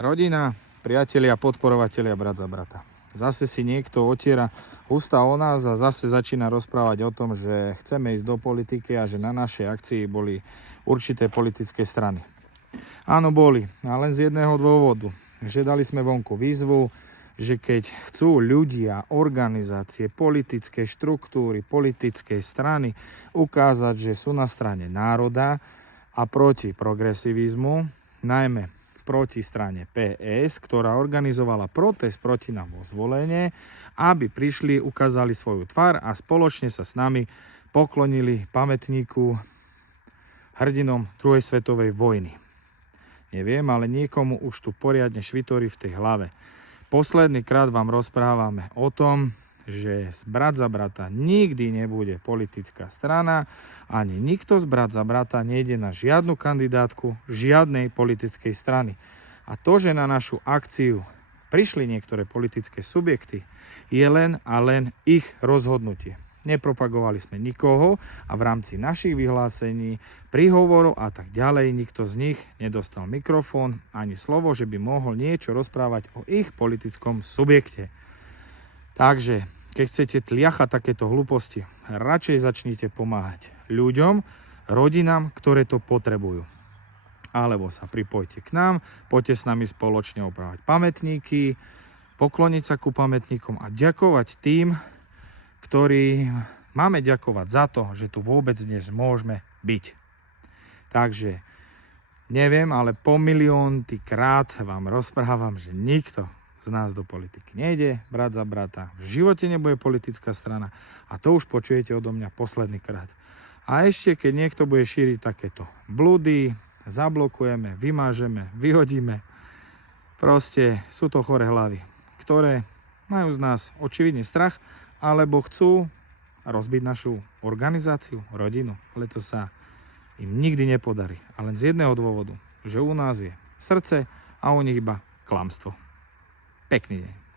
Rodina, priatelia, podporovatelia, brat za brata. Zase si niekto otiera ústa o nás a zase začína rozprávať o tom, že chceme ísť do politiky a že na našej akcii boli určité politické strany. Áno, boli, ale len z jedného dôvodu. Že dali sme vonku výzvu, že keď chcú ľudia, organizácie, politické štruktúry, politické strany ukázať, že sú na strane národa a proti progresivizmu, najmä proti strane PS, ktorá organizovala protest proti nám vo zvolenie, aby prišli, ukázali svoju tvár a spoločne sa s nami poklonili pamätníku hrdinom druhej svetovej vojny. Neviem, ale niekomu už tu poriadne švitorí v tej hlave. Posledný krát vám rozprávame o tom, že z brat za brata nikdy nebude politická strana, ani nikto z brat za brata nejde na žiadnu kandidátku žiadnej politickej strany. A to, že na našu akciu prišli niektoré politické subjekty, je len a len ich rozhodnutie. Nepropagovali sme nikoho a v rámci našich vyhlásení, príhovorov a tak ďalej nikto z nich nedostal mikrofón ani slovo, že by mohol niečo rozprávať o ich politickom subjekte. Takže, keď chcete tliachať takéto hlúposti, radšej začnite pomáhať ľuďom, rodinám, ktoré to potrebujú. Alebo sa pripojte k nám, poďte s nami spoločne opravať pamätníky, pokloniť sa ku pamätníkom a ďakovať tým, ktorí máme ďakovať za to, že tu vôbec dnes môžeme byť. Takže, neviem, ale po miliónty krát vám rozprávam, že nikto z nás do politiky nejde, brat za brata. V živote nebude politická strana a to už počujete odo mňa posledný krát. A ešte, keď niekto bude šíriť takéto blúdy, zablokujeme, vymážeme, vyhodíme. Proste sú to choré hlavy, ktoré majú z nás očividne strach, alebo chcú rozbiť našu organizáciu, rodinu. Ale to sa im nikdy nepodarí. A len z jedného dôvodu, že u nás je srdce a u nich iba klamstvo. Pekný deň.